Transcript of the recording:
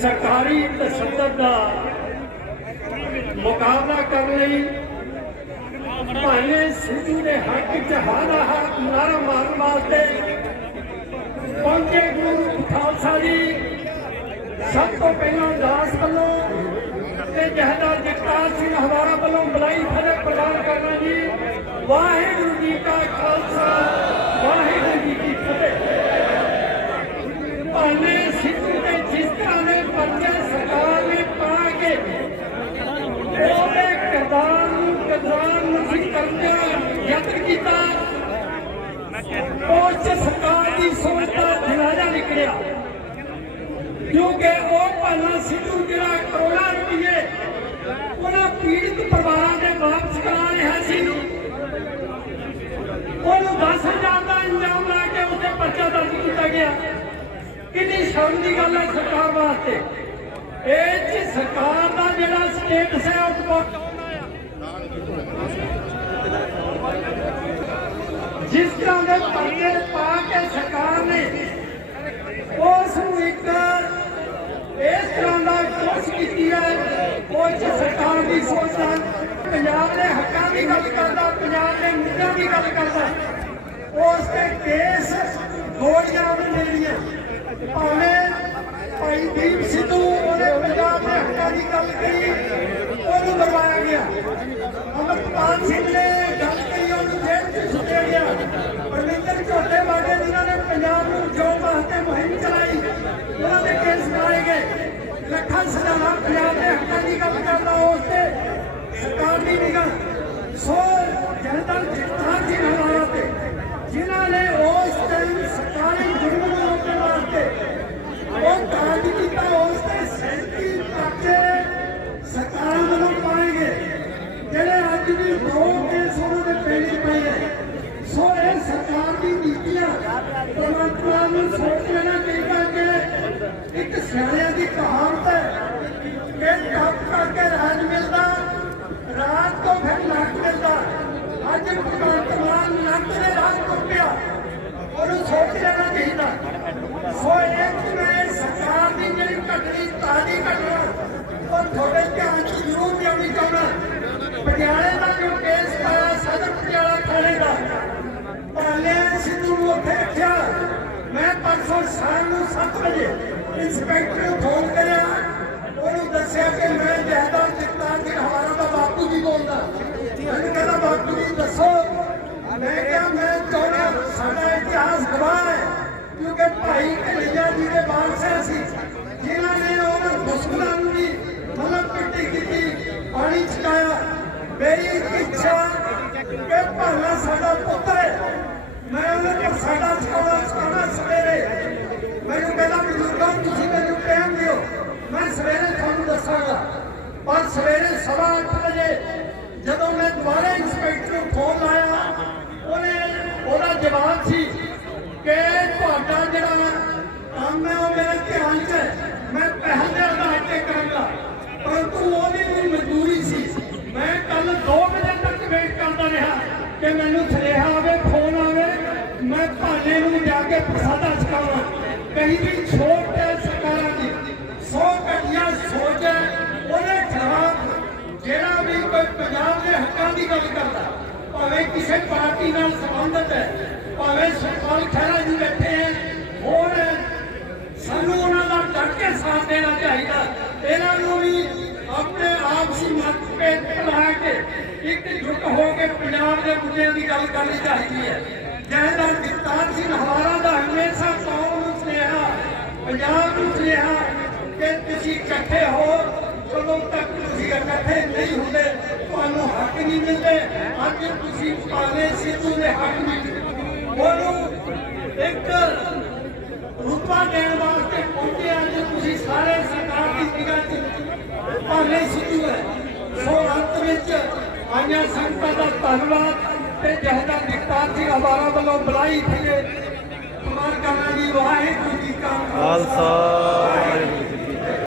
ਸਰਕਾਰੀ ਤਸ਼ੱਦਦ ਦਾ ਮੁਕਾਬਲਾ ਕਰਨ ਲਈ ਭਾਵੇਂ ਸਿੱਧੂ ਦੇ ਹੱਕ ਚ ਹਾਰਾ ਹੱਕ ਨਾਰਾ ਮਾਰਨ ਵਾਸਤੇ ਪਹੁੰਚੇ ਗੁਰੂ ਖਾਲਸਾ ਜੀ। ਸਭ ਤੋਂ ਪਹਿਲਾਂ ਦਾਸ ਵੱਲੋਂ ਤੇ ਜਹਦਾਰ ਜਗਤਾਰ ਸਿੰਘ ਹਵਾਰਾ ਵੱਲੋਂ ਬਲਾਈ ਫਤਿਹ ਪ੍ਰਦਾਨ ਕਰਨਾ ਜੀ। ਵਾਹਿਗੁਰੂ ਜੀ ਕਾ ਖਾਲਸਾ ਵਾਹਿਗੁਰੂ ਜੀ ਕੀ ਫਤਿਹ ਭਾਵੇਂ ਸਿੱਧੂ ਦੇ ਜਿਸ ਤਰ੍ਹਾਂ ਦੇ ਪਰਚੇ ਸਰਕਾਰ ਨੇ ਪਾ ਕੇ ਉਹਦੇ ਕਿਰਦਾਰ ਨੂੰ ਕਿਰਦਾਰ ਨੂੰ ਸੀ ਕਰਨਾ ਯਤਨ ਕੀਤਾ ਉਹ 'ਚ ਸਰਕਾਰ ਦੀ ਸੋਚ ਦਾ ਜਨਾਜ਼ਾ ਨਿਕਲਿਆ। ਕਿਉਂਕਿ ਉਹ ਭਾਨਾ ਸਿੱਧੂ ਜਿਹੜਾ ਕਰੋੜਾਂ ਰੁਪਏ ਉਹਨਾਂ ਪੀੜਤ ਪਰਿਵਾਰਾਂ ਦੇ ਵਾਪਸ ਕਰਾ ਰਿਹਾ ਸੀ। ਉਹਨੂੰ 10000 ਦਾ ਇੰਜਾਮ ਲਾ ਕੇ ਉੱਤੇ ਪਰਚਾ ਦਰਜ ਕੀਤਾ ਗਿਆ। ਕਿੰਨੀ ਸ਼ਰਮ ਦੀ ਗੱਲ ਹੈ ਸਰਕਾਰ ਵਾਸਤੇ। ਇਹ ਚ ਸਰਕਾਰ ਦਾ ਜਿਹੜਾ ਸਟੇਟਸ ਹੈ ਉਹ ਬਹੁਤ ਜਿਸ ਤਰ੍ਹਾਂ ਦੇ ਪਰਚੇ ਪਾ ਕੇ ਸਰਕਾਰ ਨੇ ਉਸ ਨੂੰ ਇੱਕ ਇਸ ਤਰ੍ਹਾਂ ਦਾ ਕੋਸ਼ਿਸ਼ ਕੀਤੀ ਹੈ ਉਹ ਸਰਕਾਰ ਦੀ ਸੋਚ ਹੈ, ਪੰਜਾਬ ਦੇ ਹੱਕਾਂ ਦੀ ਗੱਲ ਕਰਦਾ, ਪੰਜਾਬ ਦੇ ਮੁੱਦਿਆਂ ਦੀ ਗੱਲ ਕਰਦਾ। ਉਸ ਤੇ ਕੇਸ ਗੋਲੀਆਂ ਨੂੰ ਲੈਣੀਆਂ ਭਾਵੇਂ ਭਾਈ ਦੀਪ ਸਿੱਧੂ ਉਹਨੇ ਪੰਜਾਬ ਦੇ ਹੱਕਾਂ ਦੀ ਗੱਲ ਕਰੀ ਉਹਨੂੰ ਮਰਵਾਇਆ ਗਿਆ ਅਮਰਪਾਲ ਸਿੰਘ ਨੇ ਗੱਲ ਕਰੀ ਉਹਨੂੰ ਜੇਲ੍ਹ 'ਚ ਸੁੱਟਿਆ ਗਿਆ ਪਰਮਿੰਦਰ ਝੋਟੇ ਵਾਲੇ ਜਿਨ੍ਹਾਂ ਨੇ ਪੰਜਾਬ ਨੂੰ ਬਚਾਉਣ ਵਾਸਤੇ ਮੁਹਿੰਮ ਚਲਾਈ ਉਹਨਾਂ ਦੇ ਕੇਸ ਕਰਾਏ ਗਏ ਲੱਖਾਂ ਸਜ਼ਾਵਾਂ ਪੰਜਾਬ ਦੇ ਹੱਕਾਂ ਦੀ ਗੱਲ ਕਰਦਾ ਉਸ ਤੇ ਸਰਕਾਰ ਦੀ ਨਿਗਾਹ, ਸੋ ਜਨਤਾ ਜਿੱਤਾਂ ਦੀ ਜਿਨ੍ਹਾਂ ਨੇ ਉਸ ਟਾਈਮ ਸਰਕਾਰੀ ਜੁਰਮ ਨੂੰ ਰੋਕਣ ਵਾਸਤੇ ਉਹ ਕਾਰਜ ਕੀਤਾ ਉਸ ਤੇ ਸੈਂਤੀ ਪਰਚੇ ਸਰਕਾਰ ਵੱਲੋਂ ਪਾਏਗੇ ਜਿਹੜੇ ਅੱਜ ਵੀ ਦੋ ਕੇਸ ਉਹਨਾਂ ਦੇ ਪੈਣੇ ਪਏ ਹੈ ਸੋ ਇਹ ਸਰਕਾਰ ਦੀ ਨੀਤੀਆਂ ਪਰਮਾਤਮਾ ਨੂੰ ਸੋਚ ਲੈਣਾ ਚਾਹੀਦਾ ਕਿ ਇੱਕ ਸਿਆਣਿਆਂ ਦੀ ਕਹਾਵਤ ਹੈ ਕਿ ਟੱਪ ਕਰਕੇ ਰਾਜ ਮਿਲਦਾ ਰਾਤ ਤੋਂ ਫਿਰ ਲੱਖ ਮਿਲਦਾ ਅੱਜ ਭਗਵੰਤ ਮਾਨ ਲੱਖ ਦੇ ਰਾਜ ਤੋਂ ਪਿਆ ਉਹਨੂੰ ਸੋਚ ਲੈਣਾ ਚਾਹੀਦਾ ਸੋ ਇੱਕ ਮੈਂ ਸਰਕਾਰ ਦੀ ਜਿਹੜੀ ਘਟਨੀ ਤਾਜੀ ਘਟਨਾ ਉਹ ਤੁਹਾਡੇ ਧਿਆਨ 'ਚ ਜ਼ਰੂਰ ਲਿਆਉਣੀ ਚਾਹੁੰਦਾ ਪਟਿਆਲੇ ਦਾ ਜੋ ਕੇਸ ਪਾਇਆ ਸਦਰ ਪਟਿਆਲਾ ਥਾਣੇ ਦਾ ਪਾਲੇ ਸਿੱਧੂ ਨੂੰ ਉੱਥੇ ਰੱਖਿਆ ਮੈਂ ਪਰਸੋਂ ਸ਼ਾਮ ਨੂੰ 7 ਵਜੇ ਇੰਸਪੈਕਟਰ ਫੋਨ ਕਰਿਆ। ਉਹਨੂੰ ਦੱਸਿਆ ਕਿ ਮੈਂ ਜਹਦਾਰ ਜਗਤਾਰ ਸਿੰਘ ਹਵਾਰਾ ਦਾ ਬਾਪੂ ਜੀ ਬੋਲਦਾ ਮੈਨੂੰ ਕਹਿੰਦਾ, ਬਾਪੂ ਜੀ, ਦੱਸੋ। ਮੈਂ ਕਿਹਾ, ਮੈਂ ਚਾਹੁੰਦਾ ਸਾਡਾ ਇਤਿਹਾਸ ਗਵਾਹ ਹੈ, ਕਿਉਂਕਿ ਭਾਈ ਕਨਈਆ ਜੀ ਦੇ ਵਾਰਸ ਸੀ। ਜਿਨ੍ਹਾਂ ਨੇ ਉਹਨਾਂ ਦੁਸ਼ਮਣਾਂ ਨੂੰ ਵੀ ਮਤਲਬ ਪਿੱਟੀ ਕੀਤੀ, ਪਾਣੀ ਚਕਾਇਆ ਮੇਰੀ ਇੱਛਾ ਕਿ ਭਾਲਾ ਸਾਡਾ ਪੁੱਤਰ ਹੈ। ਮੈਂ ਉਹਨੂੰ ਪਰ ਸਾਡਾ ਚਕਾਉਣਾ ਚਕਾਉਣਾ ਸਵੇਰੇ ਮੈਨੂੰ ਕਹਿੰਦਾ ਬਜ਼ੁਰਗਾਂ ਤੁਸੀਂ ਮੈਨੂੰ ਟਾਈਮ ਦਿਓ ਮੈਂ ਸਵੇਰੇ ਤੁਹਾਨੂੰ ਦੱਸਾਂਗਾ ਪਰ ਸਵੇਰੇ ਸਵਾ ਅੱਠ ਵਜੇ ਜਦੋਂ ਮੈਂ ਦੁਬਾਰਾ ਇੰਸਪੈਕਟਰ ਨੂੰ ਫੋਨ ਲਾਇਆ ਉਹਨੇ ਉਹਦਾ ਜਵਾਬ ਸੀ ਕਿ ਤੁਹਾਡਾ ਜਿਹੜਾ ਕੰਮ ਹੈ ਉਹ ਮੇਰੇ ਧਿਆਨ 'ਚ ਹੈ ਮੈਂ ਪਹਿਲ ਦੇ ਆਧਾਰ ਤੇ ਕਰਾਂਗਾ ਪਰੰਤੂ ਉਹਦੀ ਵੀ ਮਜਬੂਰੀ ਸੀ ਮੈਂ ਕੱਲ 2 ਵਜੇ ਤੱਕ ਵੇਟ ਕਰਦਾ ਰਿਹਾ ਕਿ ਮੈਨੂੰ ਸੁਨੇਹਾ ਆਵੇ ਫੋਨ ਆਵੇ ਮੈਂ ਭਾਲੇ ਨੂੰ ਜਾ ਕੇ ਪ੍ਰਸਾਦਾ ਛਕਾਵਾਂ ਕਈ ਵੀ ਛੋਟ ਹੈ ਸਰਕਾਰਾਂ ਦੀ। ਸੋ ਘਟੀਆ ਸੋਚ ਹੈ, ਉਹਦੇ ਖਿਲਾਫ ਜਿਹੜਾ ਵੀ ਕੋਈ ਪੰਜਾਬ ਦੇ ਹੱਕਾਂ ਦੀ ਗੱਲ ਕਰਦਾ, ਭਾਵੇਂ ਕਿਸੇ ਪਾਰਟੀ ਨਾਲ ਸੰਬੰਧਿਤ ਹੈ, ਭਾਵੇਂ ਸੁਖਪਾਲ ਖਹਿਰਾ ਜੀ ਬੈਠੇ ਹੈ, ਹੋਰ ਸਾਨੂੰ ਉਹਨਾਂ ਦਾ ਡਟ ਕੇ ਸਾਥ ਦੇਣਾ ਚਾਹੀਦਾ। ਇਹਨਾਂ ਨੂੰ ਵੀ ਆਪਣੇ ਆਪ ਸੀ ਮਤਭੇਦ ਬਣਾ ਕੇ ਇੱਕ ਜੁਟ ਹੋ ਕੇ ਪੰਜਾਬ ਦੇ ਮੁੱਦਿਆਂ ਦੀ ਗੱਲ ਕਰਨੀ ਚਾਹੀਦੀ ਹੈ ਜਹਦਾਰ ਜਗਤਾਰ ਸਿੰਘ ਹਵਾਰਾ ਦਾ ਹਮੇਸ਼ਾ ਕੌਮ ਨੂੰ ਸੁਨੇਹਾ ਪੰਜਾਬ ਨੂੰ ਸੁਨੇਹਾ ਕਿ ਤੁਸੀਂ ਇਕੱਠੇ ਹੋ ਜਦੋਂ ਤੱਕ ਤੁਸੀਂ ਇਕੱਠੇ ਨਹੀਂ ਹੁੰਦੇ, ਤੁਹਾਨੂੰ ਹੱਕ ਨਹੀਂ ਮਿਲਦੇ। ਅੱਜ ਤੁਸੀਂ ਪਾਲੇ ਸਿੱਧੂ ਦੇ ਹੱਕ ਵਿੱਚ। ਉਹਨੂੰ ਇੱਕ ਰੁਤਬਾ ਦੇਣ ਵਾਸਤੇ ਪਹੁੰਚੇ ਅੱਜ ਤੁਸੀਂ ਸਾਰੇ ਸਰਕਾਰ ਦੀ ਨਿਗਾਹ 'ਚ। ਭਾਲੇ ਸਿੱਧੂ ਹੈ। ਸੋ ਅੰਤ ਵਿੱਚ ਆਈਆਂ ਸੰਗਤਾਂ ਦਾ ਧੰਨਵਾਦ ਤੇ ਜਹਦਾ ਜਗਤਾਰ ਜੀ ਹਵਾਰਾ ਵੱਲੋਂ ਬੁਲਾਈ ਸੀਗੇ ਕੁਮਾਰ ਕਰਨਾ ਜੀ, ਵਾਹਿਗੁਰੂ ਜੀ ਕਾ ਖਾਲਸਾ।